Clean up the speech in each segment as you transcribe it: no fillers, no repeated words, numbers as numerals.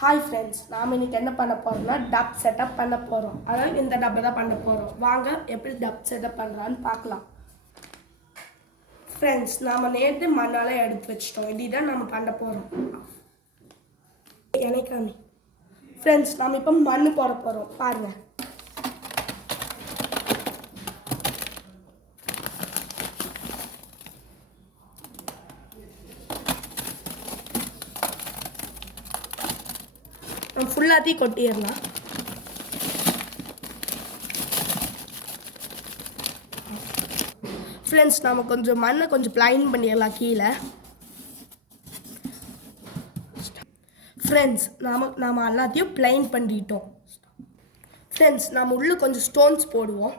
Hi friends, நாம் இன்றைக்கி என்ன பண்ண போகிறோம்னா டப் செட்டப் பண்ண போகிறோம். அதாவது இந்த டப்பை தான் பண்ண போகிறோம். வாங்க எப்படி டப் செட்டப் பண்ணுறான்னு பார்க்கலாம். ஃப்ரெண்ட்ஸ், நாம் நேற்று மண்ணால் எடுத்து வச்சிட்டோம். இதுதான் நம்ம பண்ண போகிறோம். எனக்காமி ஃப்ரெண்ட்ஸ், நாம் இப்போ மண் போட போகிறோம். பாருங்கள். நம்ம ஃபுல்லாத்தையும் கொட்டிடலாம். ஃப்ரெண்ட்ஸ், நம்ம கொஞ்சம் மண்ணை கொஞ்சம் ப்ளைன் பண்ணிடலாம் கீழே. ஃப்ரெண்ட்ஸ், நாம் எல்லாத்தையும் ப்ளைன் பண்ணிட்டோம். ஃப்ரெண்ட்ஸ், நம்ம உள்ளே கொஞ்சம் ஸ்டோன்ஸ் போடுவோம்.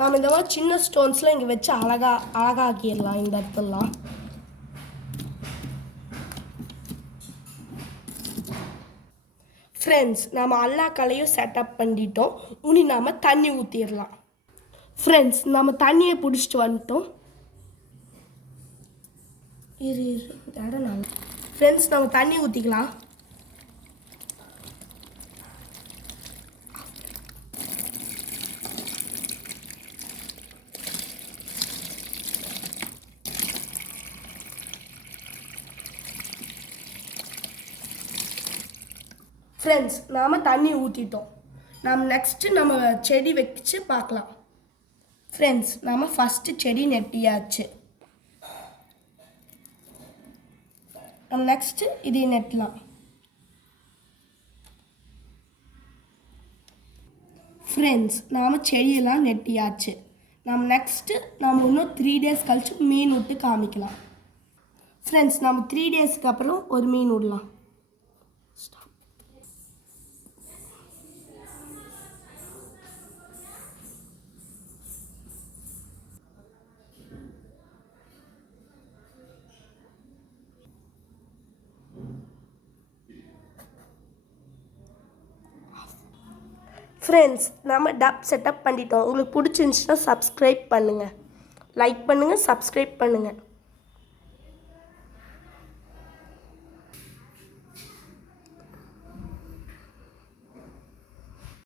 நாம் இந்த மாதிரி சின்ன ஸ்டோன்ஸ்லாம் இங்கே வச்சு அழகாக்கிடலாம் இந்த இடத்துலாம். ஃப்ரெண்ட்ஸ், நாம் எல்லா கலையும் செட்டப் பண்ணிட்டோம். இனி நாம் தண்ணி ஊற்றிடலாம். ஃப்ரெண்ட்ஸ், நம்ம தண்ணியை பிடிச்சிட்டு வந்துட்டோம். இடம் நல்லா. ஃப்ரெண்ட்ஸ், நம்ம தண்ணி ஊற்றிக்கலாம். ஃப்ரெண்ட்ஸ், நாம் தண்ணி ஊற்றிட்டோம். நாம் நெக்ஸ்ட்டு நம்ம செடி வச்சு பார்க்கலாம். ஃப்ரெண்ட்ஸ், நாம் ஃபஸ்ட்டு செடி நெட்டியாச்சு. நம்ம நெக்ஸ்ட்டு இதை நெட்டலாம். ஃப்ரெண்ட்ஸ், நாம் செடியெல்லாம் நெட்டியாச்சு. நம்ம நெக்ஸ்ட்டு நம்ம இன்னும் 3 days கழிச்சு மீன் விட்டு காமிக்கலாம். ஃப்ரெண்ட்ஸ், நம்ம 3 daysக்கு அப்புறம் ஒரு மீன் விடலாம். ஃப்ரெண்ட்ஸ், நம்ம டப் செட்டப் பண்ணிட்டோம். உங்களுக்கு பிடிச்சிருந்துச்சுன்னா சப்ஸ்கிரைப் பண்ணுங்கள், லைக் பண்ணுங்கள், சப்ஸ்கிரைப் பண்ணுங்கள்.